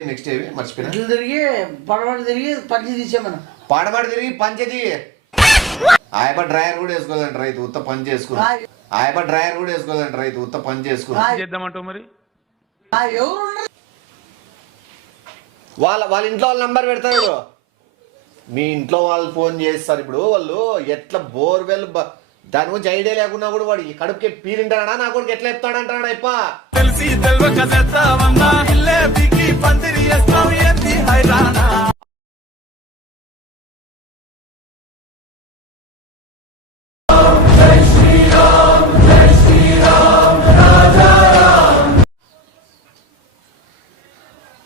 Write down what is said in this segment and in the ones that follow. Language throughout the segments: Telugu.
నెక్స్ట్ ఏవి మర్చిపోయినా ఇట్లా తిరిగి పడబడి తిరిగి పంచి తీసేమను పాడబడి తిరిగి పంచది ఆయప డ్రైవర్ కూడా వేసుకోదంట రైతు ఉత్త పని చేసుకుని ఆయప డ్రైవర్ కూడా వేసుకోదంట రైతు ఉత్త పని చేసుకుని చేద్దామంటావు మరి ఎవరు వాళ్ళ ఇంట్లో వాళ్ళ నంబర్ పెడతాడు మీ ఇంట్లో వాళ్ళు ఫోన్ చేస్తారు ఇప్పుడు వాళ్ళు ఎట్లా బోర్వెల్ దాని గురించి ఐడియా లేకున్నా కూడా వాడు కడుపుకి పీరింటాడా నా కొడుకు ఎట్లా చెప్తాడంటాడు అయ్యప్ప తెలిసి తెల్వక చేస్తావన్నా ఇల్లే పీకి పందిరి చేస్తావు ఏంది హైరానా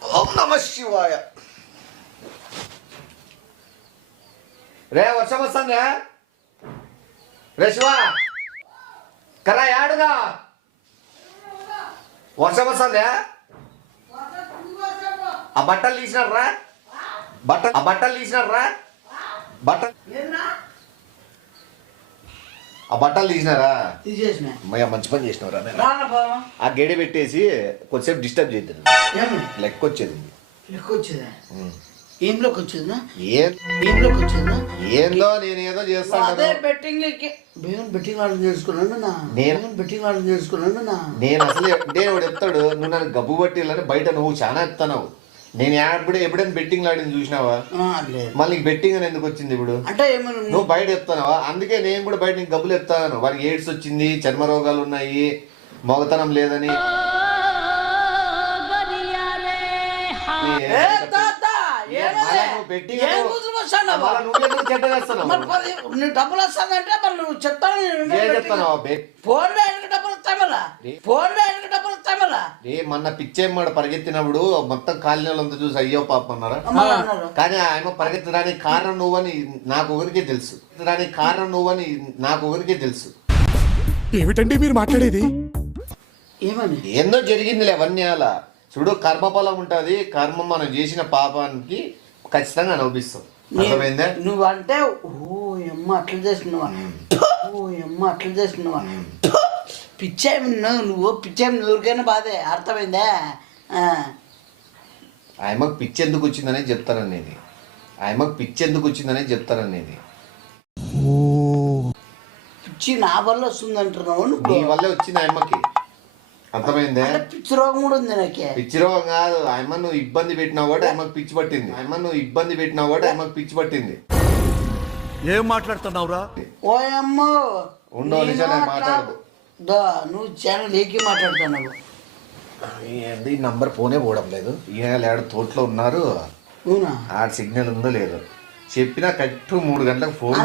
ఓం నమః శివాయ రే వర్షం వస్తుందా రే శివా కరా యాడుగా వర్షం వస్తుందా ఆ బట్టలు తీసినారా బట్టలు తీసినారా ఆ బట్టలు తీసినారా తీసేసిన అమ్మయ్య మంచి పని చేసినవరా ఆ గేడి పెట్టేసి కొద్దిసేపు డిస్టర్బ్ చేద్దాం లెక్క వచ్చేది లెక్క వచ్చేదా ఏంలోకి వచ్చిందా ఏం ఏంలోకి వచ్చిందా ఏంలో నేను ఏదో చేస్తాను అదే బెట్టింగ్ బెట్టింగ్ ఆర్డర్ చేసుకున్నాను నా బెట్టింగ్ ఆర్డర్ చేసుకున్నాను నా నేను అసలు దేవుడు చెప్తాడు నువ్వు నన్ను గబ్బు పట్టిల్లని బయట నువ్వు చాలా ఎత్తావు నేను ఎప్పుడైనా బెట్టింగ్ ఆడింది చూసినావా మళ్ళీ బెట్టింగ్ అని ఎందుకు వచ్చింది ఇప్పుడు అంటే ఏమన్నా నువ్వు బయట ఎత్తానవా అందుకే నేను కూడా బయట నీకు గబ్బులు ఎత్తాను వాడికి ఎయిడ్స్ వచ్చింది చర్మ రోగాలు ఉన్నాయి మొగతనం లేదని డబ్బులు వస్తానంటే మరి నువ్వు చెప్తాను ఫోన్ లో డబ్బులు వస్తాయి మళ్ళా ఫోన్ లో డబ్బులు వస్తాయి మళ్ళా మొన్న పిచ్చేమ్మడ పరిగెత్తినప్పుడు మొత్తం కాలినోళ్ళంతా చూసి అయ్యో పాప అన్నారా కానీ ఆయన పరిగెత్తడానికి కారణం నువ్వని నాకు ఒకరికే తెలుసు ఏమిటండి మీరు మాట్లాడేది ఏమని ఏందో జరిగిందిలే అవన్నీ అలా చూడు కర్మఫలం ఉంటది కర్మ మనం చేసిన పాపానికి ఖచ్చితంగా అనుభవిస్తాం అర్థమైందా నువ్వు అంటే ఓ అమ్మ అట్లా చేస్తున్నావా పిచ్చేమి నువ్వు పిచ్చేమి ఎవరికైనా బాధే అర్థమైందా ఆయమ్మకు పిచ్చి ఎందుకు వచ్చిందనే చెప్తాననేది పిచ్చి నా వల్ల వస్తుంది అంటున్నావు నీ వల్లే వచ్చింది ఆయమ్మకి అర్థమైందే పిచ్చి రోగం కూడా ఉంది నాకే పిచ్చి రోగం కాదు ఆయమ్మ నువ్వు ఇబ్బంది పెట్టినా కూడా ఆయమ్మకి పిచ్చి పట్టింది ఏం మాట్లాడుతున్నావురా ఓ అమ్మో మాట్లాడదు నువ్వు ఛానల్ ఏకి మాట్లాడుతున్నావు ఏంది నంబర్ ఫోనే పోవడం లేదు ఈయన ఏడు తోటలో ఉన్నారు అవునా ఆ సిగ్నల్ ఉందో లేదో చెప్పినా కరెక్ట్ 3 గంటలకు ఫోన్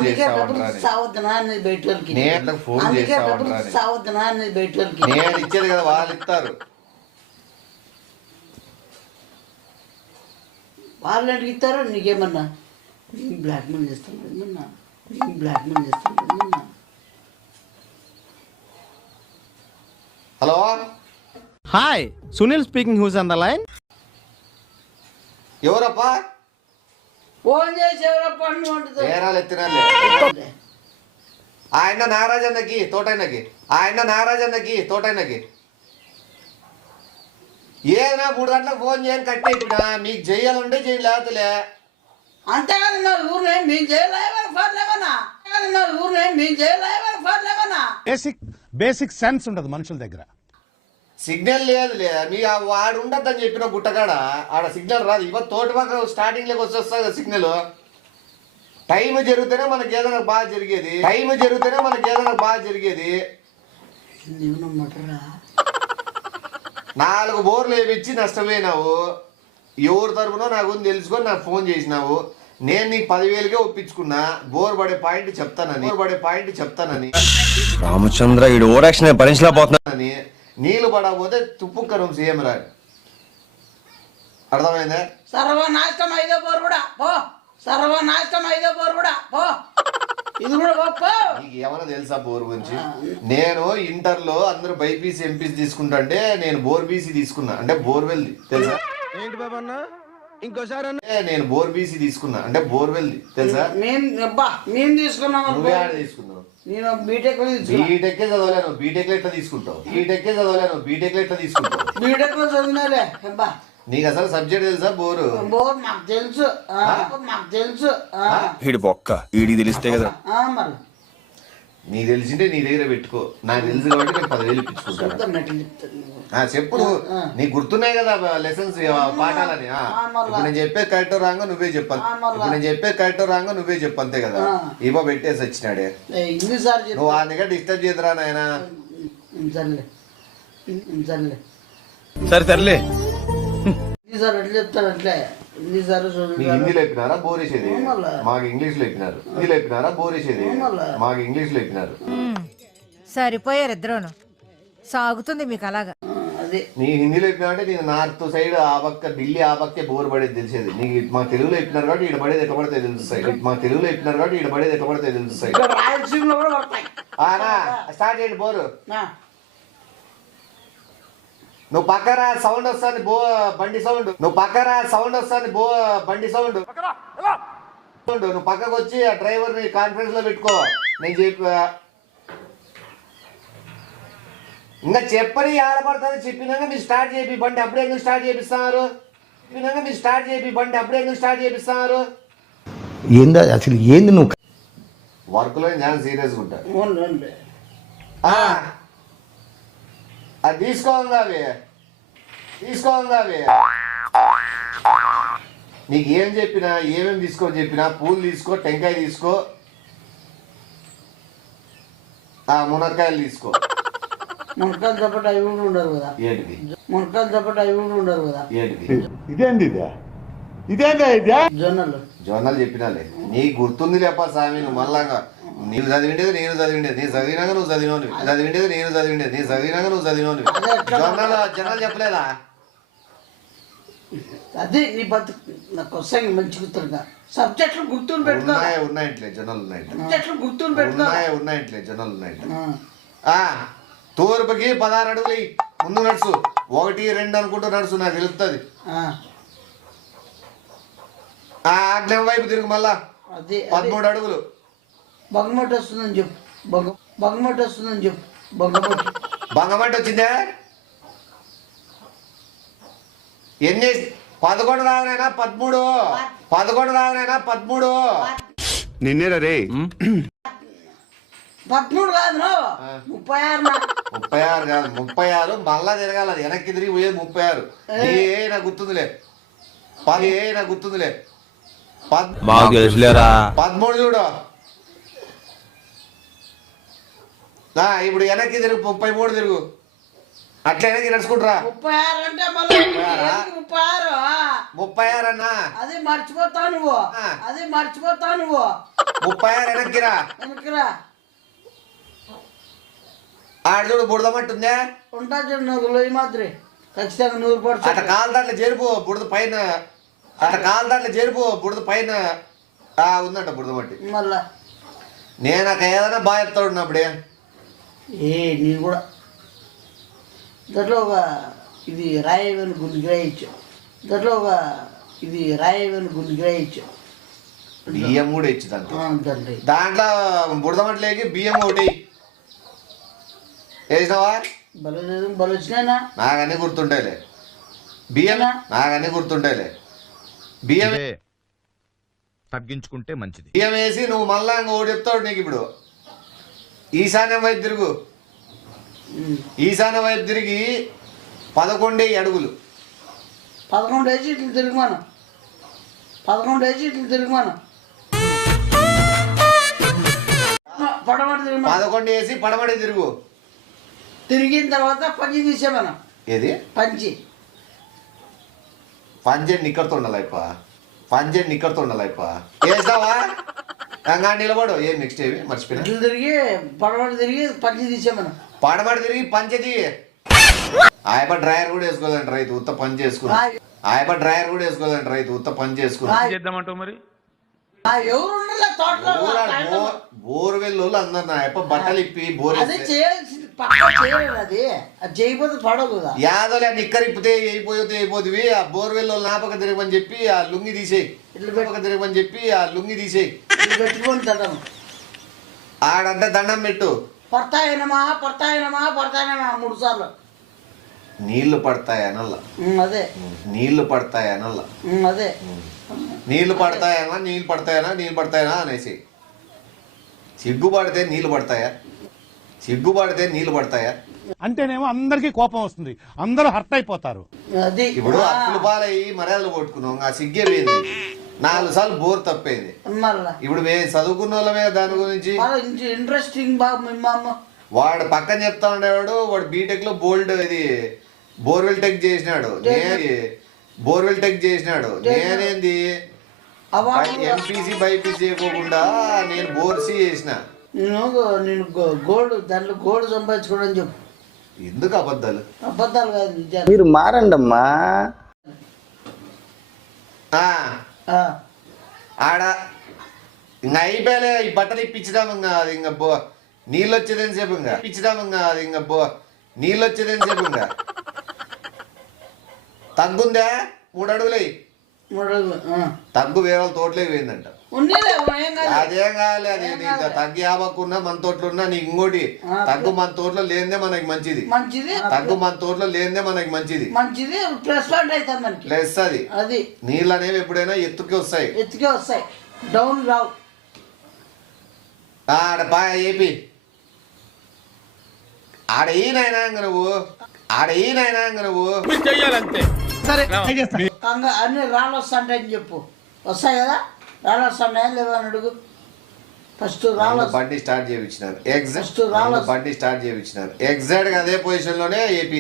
నేను ఇచ్చేది కదా వాళ్ళు ఇస్తారు వాళ్ళు ఎట్లా ఇస్తారో నీకేమన్నా బ్లాక్మెయిల్ చేస్తాను hello hi Sunil speaking who's on the line ఎవరప్పా ఫోన్ చేసి ఎవరో పండు ఉంటుంది నేరాలు ఎత్తినాలే ఆయన నారాజన్నకి తోటైనకి ఏదైనా 3 గంటలకు ఫోన్ చేయని కట్టేట్టుగా మీకు చెయ్యాలంటే చేయలేదులే అంతేగాని నా ఊరిని మేము చేయలేమన్నా బేసిక్ సెన్స్ ఉండదు మనుషుల దగ్గర సిగ్నల్ లేదులే మీ వాడు ఉండద్దని చెప్పిన గుట్టకాడ ఆడ సిగ్నల్ రాదు ఇవ్వ తోటి పక్క స్టార్టింగ్ లోకి వచ్చేస్తుంది కదా సిగ్నల్ టైం జరిగితేనే మనకి ఏదైనా బాగా జరిగేది 4 బోర్లు వేపించి నష్టపోయినావు ఎవరి తరపునో నాకు తెలుసుకొని నాకు ఫోన్ చేసినావు నేను నీకు 10,000కే ఒప్పించుకున్నా బోర్ పడే పాయింట్ చెప్తానని రామచంద్ర ఈ ఓరాక్షన్ భరించలేకపోతున్నానని నీళ్లు పడకపోతే తుప్పుకరం సీఎం రాడు అర్థమైందా సర్వనాశనం ఐదో బోర్ కూడా పో ఇది కూడా నీకు ఏమైనా తెలుసా బోర్ గురించి నేను ఇంటర్లో అందరూ బైపీసీ ఎంపీసీ తీసుకుంటా అంటే నేను బోర్ బీసీ తీసుకున్నా అంటే బోర్వెల్ తెలుసా ఏంటి బాబన్న ఇంకోసారి నేను బోర్ బీసీ తీసుకున్నా అంటే బోర్వెల్ తెలుసా మేము తీసుకున్నాం నువ్వే ఆడ తీసుకున్నావు నేను బీటెక్ చదవలేను బీటెక్ లో ఎట్లా తీసుకుంటావు బీటెక్ లో చదివినాలే నీకు అసలు సబ్జెక్ట్ తెలుసా బోరు? బోర్ మాకు తెలుసు మాకు తెలుసు వీడి బొక్క వీడికి తెలిస్తే కదా. మరి నీకు తెలిసింటే నీ దగ్గర పెట్టుకో. నాకు తెలుసు కాబట్టి నేను 10,000 ఇప్పించుకుంటాను. చెప్తాను మెట్లు చెప్తాను చెప్పు నువ్వు. నీకు గుర్తున్నాయి కదా లెసన్స్ పాఠాలని. ఇప్పుడు నేను చెప్పే కరెక్టో రాంగో నువ్వే చెప్పాలి. ఇప్పుడు నేను చెప్పే కరెక్టో రాంగో నువ్వే చెప్పు అంతే కదా. ఇవ్వ పెట్టేసి వచ్చినాడే ఇన్నిసార్లు నువ్వు ఆ దగ్గర డిస్టర్బ్ చేద్దరా నాయన. సర్లే సర్లే సరే సర్లే. ఇన్నిసార్లు ఎట్లా చెప్తారు అట్లే ఇన్నిసార్లు నీకు హిందీలో చెప్పినారా బోరేసేది? మాకు ఇంగ్లీష్ లో చెప్పినారు. హిందీలో చెప్పినారా బోరేసేది? మాకు ఇంగ్లీష్ లో చెప్పినారు. సరిపోయారు ఇద్దరును. సాగుతుంది మీకు అలాగా. అదే నీ హిందీలో చెప్పినా అంటే నేను నార్త్ సైడ్ ఆ పక్క ఢిల్లీ ఆ పక్కే బోర్ పడేది తెలిసేది. నీకు మా తెలుగులో చెప్పినారు కాబట్టి ఈడ పడేది ఎట్లా పడితే తెలుస్తాయి. మా తెలుగులో చెప్పినారు కాబట్టి ఈడ పడేది ఎట్లా పడితే తెలుస్తాయి. ఇక్కడ రాయలసీమలో కూడా పడతాయి. స్టార్ట్ చేయండి బోరు. నువ్వు పక్కరా సౌండ్ వస్తుంది బండి సౌండ్. నువ్వు పక్కరా సౌండ్ వస్తుంది బండి సౌండ్. నువ్వు పక్కకు వచ్చి ఆ డ్రైవర్ ని కాన్ఫరెన్స్ లో పెట్టుకో. నేను ఇంకా చెప్పని ఆడపడుతుంది. చెప్పినాక మీరు స్టార్ట్ చేపి బండి అప్పుడే ఎందుకు స్టార్ట్ చేపిస్తున్నారు? చెప్పినాక మీరు స్టార్ట్ చేపి బండి అప్పుడే ఎందుకు స్టార్ట్ చేపిస్తున్నారు? ఏందా అసలు ఏంది నువ్వు? వర్క్ లో చాలా సీరియస్గా ఉంటారు. అది తీసుకోంగా అవి నీకు ఏం చెప్పినా ఏమేమి తీసుకోని చెప్పినా పూలు తీసుకో, టెంకాయ తీసుకో, మునక్కాయలు తీసుకో. మునక్కాయలు చప్పటి అవి కూడా ఉండరు కదా. ఏంటిది మునక్కాయలు చప్పటి అవి కూడా ఉండరు కదా. ఏంటిది జొన్నలు చెప్పినాలే. నీకు గుర్తుంది లేపా స్వామి. నువ్వు మళ్ళాగా నీవు చదివిండేది నేను చదివిండేది, నేను చదివినాక నువ్వు చదివినోని, చదివిండేది నేను చదివిండేది, నేను చదివినాక నువ్వు చదివినోని. జొన్నలు చెప్పలేదా? అదే నీ బతుకు నాకు వస్తాయి మంచి గుర్తుగా. సబ్జెక్టులు గుర్తుని పెట్టుకో. ఉన్నాయంట్లే జొన్నలు ఉన్నాయి. సబ్జెక్టులు గుర్తుని పెట్టుకో. ఉన్నాయంట్లే జొన్నలు ఉన్నాయి. తూర్పుకి 16 అడుగులు ముందు నడుచు. 1, 2 అనుకుంటూ నడుచు. నాకు తెలుస్తుంది. ఆగ్నేయం వైపు తిరుగు. మళ్ళా 13 అడుగులు. బంగమట్టి వస్తుందని చెప్పు. బంగమట్టి వస్తుందని చెప్పు. బంగమట్టి వచ్చిందే. ఎన్ని 11 రావనైనా 13. 11 రావనైనా 13. నిన్నేరా రే 13 కాదు 36. 36 కాదు 36. మళ్ళా తిరగాల. వెనక్కి తిరిగి పోయేది 36. నాకు గుర్తుందిలే. 10 నాకు గుర్తుందిలే. 13 చూడు. ఇప్పుడు వెనక్కి తిరుగు. 33 తిరుగు. అట్లా వెనక్కి నడుచుకుంటారా? 36 అంటే మళ్ళీ 36 అన్నా. అది మర్చిపోతావు నువ్వు. 36 వెనక్కిరా. ఆడ చూడు బుడదమట్టు ఉందే. ఉంటా చూడు నువ్వు లోయి మాత్రమే ఖచ్చితంగా 100%. అట్లా కాలు దాంట్లో చేరిపో బుడద పైన. ఉందంట బుడదమట్టి. మళ్ళా నేను అక్కడ ఏదైనా బాగా చెప్తాడు ఉన్నప్పుడే. నీ కూడా దాంట్లో ఒక ఇది రాయవని గుండు గ్రహించు. బియ్యం కూడా ఇచ్చి దాంట్లో బుడదమట్లేకి బియ్యం ఒకటి వేసినావా? బలు వచ్చినాయినా నాకన్నీ గుర్తుంటాయిలే. బియ్యం తగ్గించుకుంటే మంచిది. బియ్యం వేసి నువ్వు మళ్ళా ఒకటి చెప్తాడు నీకు. ఇప్పుడు ఈశాన్యం వైపు తిరుగు. ఈశాన్యం వైపు తిరిగి 11 అడుగులు. 11 వేసి ఇట్లా తిరుగుమాను. 11 వేసి ఇట్లా తిరుగుమాను. పడమటి తిరుగు. 11 వేసి పడమటి తిరుగు. తిరిగిన తర్వాత పంచి తీసేమను. ఏది పంచి నిక్కర్తో ఉండాలి. వేస్తావా? నిలబడు. ఏం నెక్స్ట్ ఏమి మర్చిపోయినా. తిరిగి పడమటి తిరిగి పంచి తీసేమను. పడమటి తిరిగి పంచది. ఆయప డ్రైవర్ కూడా వేసుకోదండి రైతు ఉత్త పని చేసుకుని. చేద్దామంటావు మరి? ఎవరు ఉండాలి తోటలో? బోర్వెల్ అందరు నా ఆయప బట్టలు ఇప్పి బోర్ అదే చేయాల్సింది. పక్క చేయలేదు అది. అది చేయకపోతే పడవు కదా. యాదోలే నిక్కరిప్పితే అయిపోతుంది. ఆ బోర్వెల్ నాపక తిరగమని చెప్పి ఆ లుంగి తీసేయి. పెట్టుకొని దండం. ఆడంతా దండం పెట్టు. పడతాయనమా 3 సార్లు. నీళ్లు పడతాయనల్లా, అదే నీళ్లు పడతాయనల్లా, అదే నీళ్లు పడతాయనా నీళ్ళు పడతాయనా నీళ్ళు పడతాయనా అనేసి. సిగ్గుపడితే నీళ్లు పడతాయా? సిగ్గుపడితే నీళ్లు పడతాయా? అంటేనేమో అందరికీ కోపం వస్తుంది, అందరూ హర్ట్ అయిపోతారు. అది ఇప్పుడు అప్పులు పాలయ్యి మర్యాదలు కొట్టుకున్నాం, ఆ సిగ్గే పోయింది. 4 సార్లు బోర్ తప్పేది. మళ్ళా ఇప్పుడు మేము చదువుకున్న వాళ్ళమే దాని గురించి. ఇంట్రెస్టింగ్ బాగా మీ మామ వాడు పక్కన చెప్తా ఉండేవాడు, వాడు బీటెక్ లో బోర్వెల్ టెక్ చేసినాడు, బోర్వెల్ టెక్ చేసినాడు. నేనేంది ఎంపీసీ బైపీసీ చేయకోకుండా నేను బోర్సీ చేసిన. నేను గోల్డ్ దాంట్లో గోల్డ్ సంపాదించుకోవడం చెప్పు. ఎందుకు అబద్ధాలు? అబద్ధాలు కాదు నిజాలు. మీరు మారండమ్మా. ఆడ ఇంకా అయిపోయలే, ఈ బట్టలు ఇప్పించడం ఇంకా అది ఇంకా నీళ్ళు వచ్చేదని సేపు ఇంకా ఇప్పించడం ఇంకా అది ఇంకా నీళ్ళు వచ్చేదని సేపు ఇంకా తగ్గుందా 3 అడుగులే తగ్గు వేరే వాళ్ళ తోటలోకి పోయిందంట. అదేం కావాలి, అది ఇంకా తగ్గి ఆపకున్నా మన తోటలో ఉన్నా నీకు ఇంకోటి తగ్గు మన తోటలో లేనిదే మనకి మంచిది. తగ్గు మన తోటలో లేనిదే మనకి మంచిది. ప్లస్ పాయింట్ అవుతుంది మనకి. ప్లస్ అది నీళ్ళు అనేవి ఎప్పుడైనా ఎత్తుకే వస్తాయి, డౌన్ రావు. ఆడ బాగా ఏపీ ఆడ ఈయనైనా నువ్వు చెయ్యాలంతే. అన్ని రాళ్ళు వస్తాంటాయని చెప్పు. వస్తాయి కదా రాళ్ళు వస్తాయి లేవని అడుగు. ఫస్ట్ రాళ్ళు బండి స్టార్ట్ చేయించినారు, బండి స్టార్ట్ చేయించినారు. ఎగ్జాక్ట్ గా అదే పొజిషన్ లోనే ఏపీ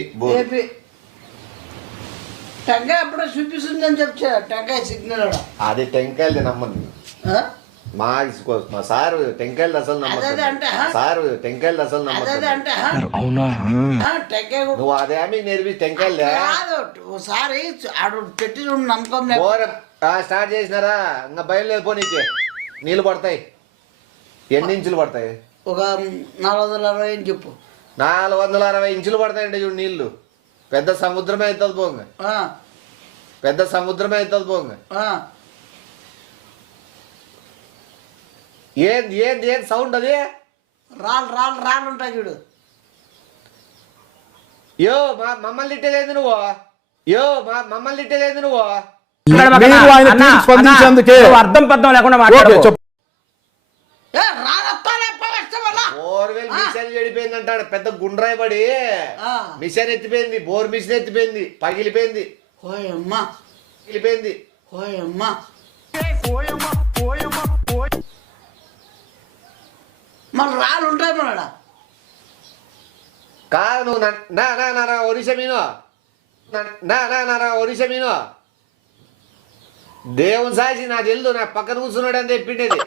టెంకాయ అప్పుడే చూపిస్తుందని చెప్పా. టెంకాయ సిగ్నల్ అది టెంకాయలు నమ్మను. మా సారు టెంకాయలు అసలు నువ్వు అదేమి నేర్పి టెంకాయలు ఒకసారి ఆడు పెట్టి నమ్మకం స్టార్ట్ చేసినారా ఇంకా బయలుదేరి పోనీకి. నీళ్ళు పడతాయి. ఎన్ని ఇంచులు పడతాయి? ఒక 460 అని చెప్పు. 460 ఇంచులు పడతాయండి చూడు నీళ్లు. పెద్ద సముద్రమే అవుతుంది పోంగ, పెద్ద సముద్రమే అవుతుంది పోంగ. ఏంది సౌండ్ అది? రాళ్ళు ఉంటాయి చూడు. మమ్మల్ని తిట్టేదేంది నువ్వు? మమ్మల్ని తిట్టేదేంది నువ్వు? అర్థం పర్థం లేకుండా మాట్లాడు. బోర్వెల్ మిషన్ చెడిపోయిందంటాడు, పెద్ద గుండ్రాయి పడి మిషన్ ఎత్తిపోయింది, బోర్ మిషన్ ఎత్తిపోయింది, పగిలిపోయింది. మన రాళ్ళు ఉంటాయి మన కాదు నువ్వు ఒరిస మీను దేవుని సాక్షి నాకు తెలుసు, నా పక్కన కూర్చున్నాడు అని చెప్పిండేది.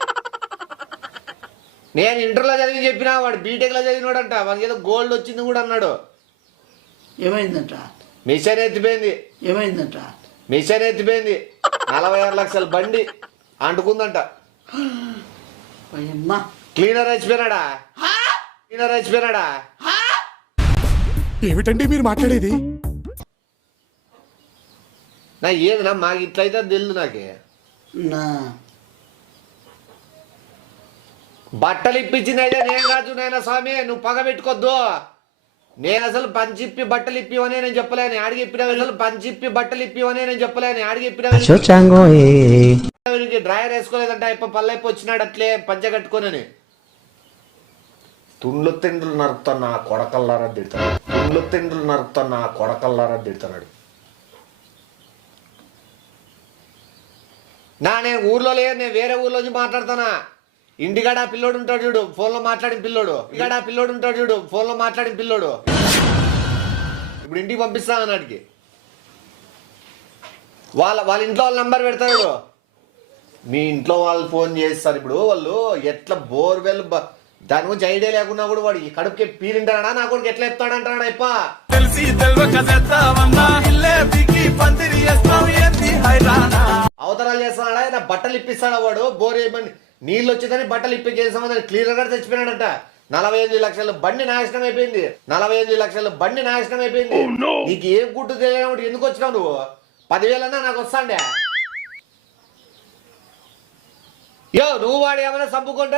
నేను ఇంటర్లో చదివి చెప్పినా, వాడు బీటెక్ లో చదివినాడంట. మనకి ఏదో గోల్డ్ వచ్చింది కూడా అన్నాడు. ఏమైందంట? మిషన్ ఎత్తిపోయింది. మిషన్ ఎత్తిపోయింది. 46 లక్షల బండి అంటుకుందంట. క్లీనర్ వచ్చిపోయినాడా? ఏమిటండి మీరు మాట్లాడేది? నా ఏదినా మాకు ఇట్లయితే తెలుసు. నాకే బట్టలు ఇప్పించింది అయితే నేను కాదు నాయన స్వామి, నువ్వు పగ పెట్టుకోద్దు. నేను అసలు పంచిప్పి బట్టలు ఇప్పివనే నేను చెప్పలేను. ఆడికి ఇప్పిన అసలు పంచిప్పి బట్టలు ఇప్పివనే నేను చెప్పలేను. ఆడికి ఇప్పిన డ్రైవర్ వేసుకోలేదంట. ఇప్పుడు పల్లెప్పి వచ్చినాడు అట్లే పంచ కట్టుకోనని. తుండ్లు తిండ్లు నరుకుతా నా కొడకల్లారా తిడుతున్నాడు. నేను ఊర్లో లేదు, నేను వేరే ఊర్లోంచి మాట్లాడుతానా. ఇంటికాడ పిల్లోడు ఉంటాడు చూడు, ఫోన్లో మాట్లాడిన పిల్లోడు. ఇప్పుడు ఇంటికి పంపిస్తాను నాటికి. వాళ్ళ ఇంట్లో వాళ్ళ నంబర్ పెడతాడు. మీ ఇంట్లో వాళ్ళు ఫోన్ చేస్తారు. ఇప్పుడు వాళ్ళు ఎట్లా బోర్వెల్ దాని గురించి ఐడియా లేకున్నా కూడా వాడు కడుపుకి పీరింటాడా, నా కొడుకు ఎట్లా చెప్తాడంటాడా? అయిపో అవతరాలు చేస్తాడా, నా బట్టలు ఇప్పిస్తాడా వాడు? బోర్ ఏమని నీళ్ళు వచ్చేదని బట్టలు ఇప్పించేసామని క్లీనర్ గా చచ్చిపోయినాడంట. 45 లక్షల బండి నాశనం అయిపోయింది. నీకు ఏం గుట్టు తెలియనప్పుడు ఎందుకు వచ్చినావు నువ్వు? 10,000 నాకు వస్తాండే. నువ్వు వాడు ఏమైనా చంపుకొని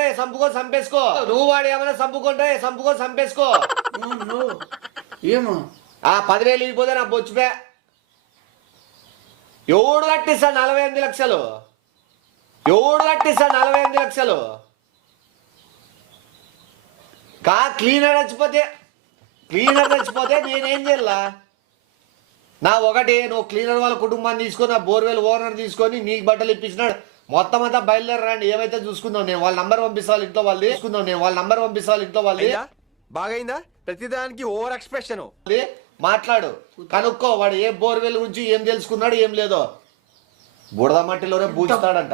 చంపేసుకో. ఏమో ఆ 10,000 ఇగిపోతే నా బొచ్చుపే. ఎవడు కట్టిస్తాడు 48 లక్షలు? ఎవడు కట్టిస్తాడు 48 లక్షలు? క్లీనర్ చచ్చిపోతే నేనేం చేయాలా? నా ఒకటి, నువ్వు క్లీనర్ వాళ్ళ కుటుంబాన్ని తీసుకొని, ఆ బోర్వెల్ ఓనర్ తీసుకొని నీకు బట్టలు ఇప్పించినాడు. మొత్తం అంతా బయలుదేరండి, ఏమైతే చూసుకుందాం. నేను వాళ్ళ నంబర్ పంపిస్తాను ఇంట్లో వాళ్ళు బాగైందా? ప్రతిదానికి ఓవర్ ఎక్స్ప్రెషన్. మాట్లాడు, కనుక్కో వాడు ఏ బోర్వెల్ గురించి ఏం తెలుసుకున్నాడు ఏం లేదో. బుడద మట్టిలోనే బూచుతాడంట.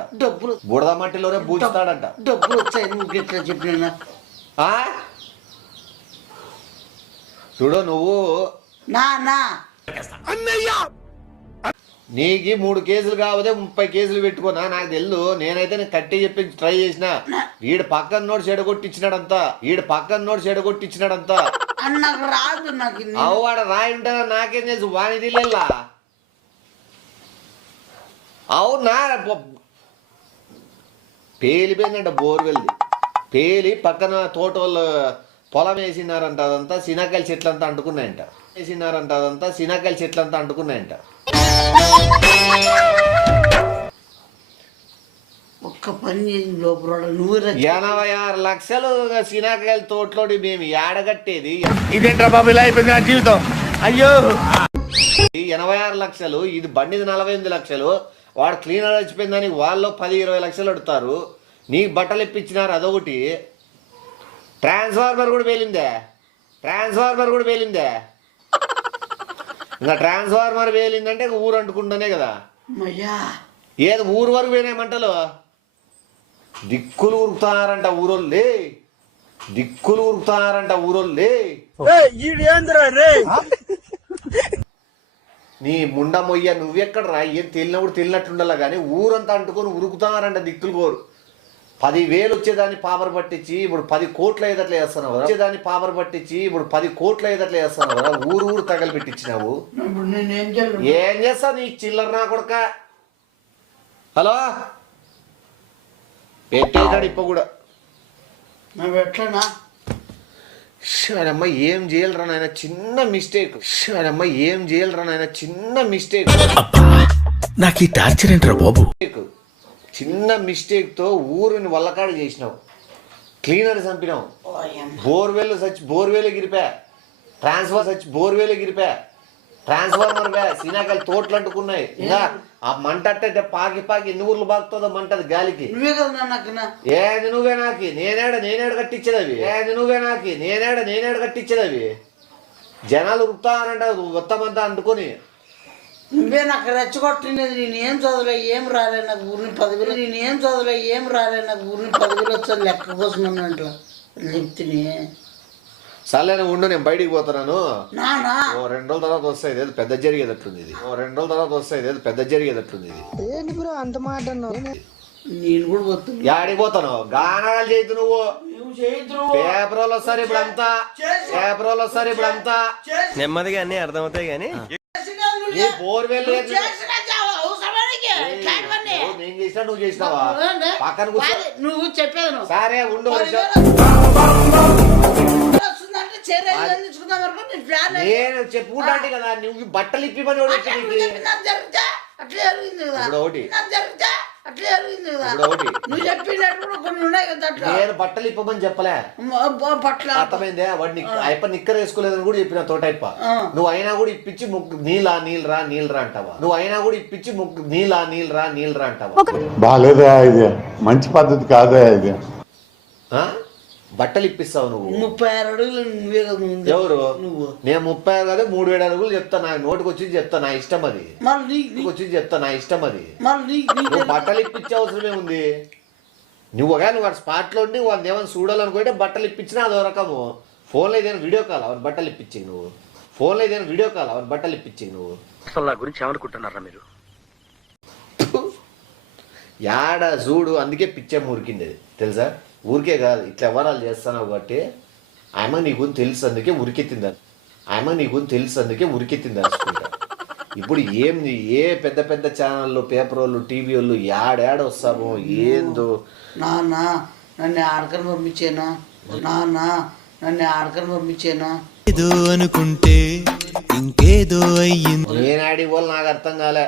డబ్బులు వచ్చాయి నువ్వు ఇట్లా చెప్పినా. చూడు నువ్వు నా నీకు 3 కేసులు కాకపోతే 30 కేసులు పెట్టుకున్నా నాకు తెలు. నేనైతే నేను కట్టి చెప్పి ట్రై చేసిన. వీడు పక్కన నోడు చెడగొట్టించినాడంతా. నాకు రాదు. నాకు వాడ రాయి ఉంటారా నాకేం తెలుసు? వాని తెలియలా. అవునా, పేలిపోయిందంట బోర్వెల్ది. పేలి పక్కన తోటోళ్ళు పొలం వేసినారంట. అదంతా సినాకాయల చెట్లంతా అంటుకున్నాయంట. ఒక్క పని చేసి లోపల 86 లక్షలు సినాకాయల తోటలోని మేము ఏడగట్టేది. ఇదేంట్రా బాబు ఇలా అయిపోయింది నా జీవితం. అయ్యో 86 లక్షలు, ఇది బండిది 48 లక్షలు. వాడు క్లీనర్ వచ్చిపోయిందని వాళ్ళు 10-20 లక్షలు అడుగుతారు. నీకు బట్టలు ఇప్పించినారు అదొకటి. ట్రాన్స్ఫార్మర్ కూడా పేలిందే. ఇంకా ట్రాన్స్ఫార్మర్ పేలిందంటే ఊరు అంటుకుంటానే కదా. ఏది ఊరు వరకు పోయినాయి మంటలు. దిక్కులు ఉరుకుతారంట ఊరోళ్ళే. నీ ముండ మొయ్య నువ్వెక్కడ రా? ఏం తెలినప్పుడు తెలినట్టుండాల కానీ ఊరంతా అంటుకొని ఉరుకుతారంట దిక్కులు కోరు. 10,000 వచ్చేదాన్ని పాపర్ పట్టించి ఇప్పుడు 10 కోట్ల ఏదట్లా చేస్తున్నావు కదా. ఊరు తగలు పెట్టించినావు. ఏం చేస్తావు నీ చిల్లర నా కొడుక? హలో పెట్టేదాడు ఇప్ప కూడా. అమ్మ ఏం చేయాలరా నాయన, చిన్న మిస్టేక్. నాకు ఈ టార్చర్ ఏంట్రా బాబు? చిన్న మిస్టేక్ తో ఊరిని వల్లకాడు చేసినావు. క్లీనర్ చంపినావు. బోర్వెల్ గిరిపా. ట్రాన్స్ఫార్మర్ సినాకాయలు తోటలు అంటుకున్నాయి. ఇంకా ఆ మంట అంటే పాకి ఎన్ని ఊర్లు బాగుతుందో మంటది గాలికి. ఏది నువ్వే నాకి నేనేడ కట్టించేదవి. జనాలు ఉరుకుతారంట మొత్తమంతా అంటుకొని. నువ్వే నాకు రెచ్చగొట్టినది. నేనేం చదవలే, ఏం రాలే నాకు ఊరిని 10,000 వచ్చాను లెక్క కోసం అన్నట్లు చెప్తే. సర్లే ఉండు, నేను బయటికి పోతున్నాను. 2 రోజుల తర్వాత వస్తాయి. ఏదో పెద్ద జరిగేటట్టుంది ఇది. ఏంటి బ్రో అంత మాట అన్నావు? నేను కూడా పోతున్నా. యాడికి పోతాను? గానాలు చేయదు నువ్వు. పేపర్ వాళ్ళు వస్తారు ఇప్పుడంతా. నెమ్మదిగా అన్ని అర్థమవుతాయి కానీ బోర్వెల్ నేను చేసినా నువ్వు చేసినావా? పక్కన నువ్వు చెప్పేది సరే ఉండు. నేను చెప్పుకుంటా కదా నువ్వు బట్టలు ఇప్పిమని ఒకటి నువ్వు చెప్పినప్పుడు కొన్ని ఉన్నాయి కదా. నేను బట్టలు ఇప్పమని చెప్పలే. అర్థమైందే? వాడిని అయిప నిక్కర వేసుకోలేదని కూడా చెప్పిన తోటైప. నువ్వు అయినా కూడా ఇప్పించి నీళ్ళరా అంటావా? బాలేదా? ఇది మంచి పద్ధతి కాదా? ఇది బట్టలు ఇప్పిస్తావు నువ్వు. 36 అడుగులు నువ్వే కదా. ఎవరు నువ్వు? నేను 36 కాదు 37 అడుగులు చెప్తా. నా నోటికి వచ్చి చెప్తా, నా ఇష్టం అది. నువ్వు బట్టలు ఇప్పించే అవసరమే ఉంది. నువ్వు వాడు స్పాట్ లో ఉండి వాళ్ళు ఏమైనా చూడాలనుకుంటే బట్టలు ఇప్పించినా అదో రకము. ఫోన్లో ఏదైనా వీడియో కాల్ అవన్నీ బట్టలు ఇప్పించి నువ్వు. అసలు నా గురించి ఏమనుకుంటున్నారా మీరు? యాడ చూడు, అందుకే పిచ్చే మురికింది తెలుసా? ఊరికే కాదు, ఇట్లా ఎవరాలు చేస్తున్నావు కాబట్టి ఆమె నీ గురించి తెలుసు, అందుకే ఉరికెత్తింది అనుకుంటా. ఇప్పుడు ఏ పెద్ద పెద్ద ఛానళ్ళు, పేపర్ వాళ్ళు, టీవీ వాళ్ళు యాడ వస్తామో ఏందో. నన్ను ఆడకని పంపించాను. ఏదో అనుకుంటే ఇంకేదో అయ్యింది. నేను ఆడికి పోలు నాకు అర్థం కాలే.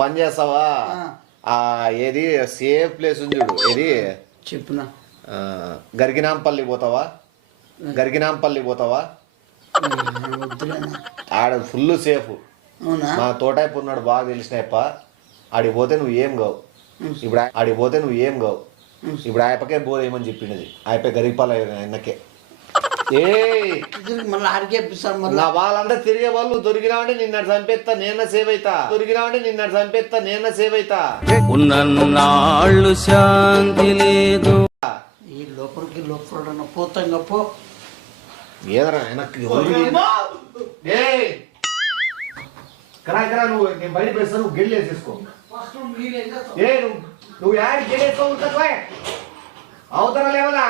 పని చేస్తావా? ఏది సేఫ్ ప్లేస్ ఉంది చూడు, ఏది చెప్పునా గరిగినాంపల్లి పోతావా? గరిగినాంపల్లి పోతావా? ఆడ ఫుల్ సేఫ్. మా తోటైపు ఉన్నాడు బాగా తెలిసినప్ప. ఆడికి పోతే నువ్వు ఏం కావు. ఇప్పుడు ఆడికి పోతే నువ్వు ఏం కావు. ఇప్పుడు ఆయపకే బోరేమని చెప్పింది. ఆయప గరిపాల ఎన్నకే. మళ్ళీ ఆడికే నా వాళ్ళంతా తిరిగే వాళ్ళు దొరికినావంటే నిన్న చంపేస్తా, నేను సేవ్ అవుతా. దొరికినావంటే నిన్న చంపేస్తా, నేను సేవ్ అవుతా. ఉన్నన్నాళ్ళు శాంతి లేదు. ఈ లోపలికి లోపల పోతాం పో. ఏదరా వెనక్కి నువ్వు నేను బయట పెడతా, నువ్వు గెల్లి వేసేసుకో. నువ్వు యాడ్ గెలేసుకో అవతరాలు ఏమన్నా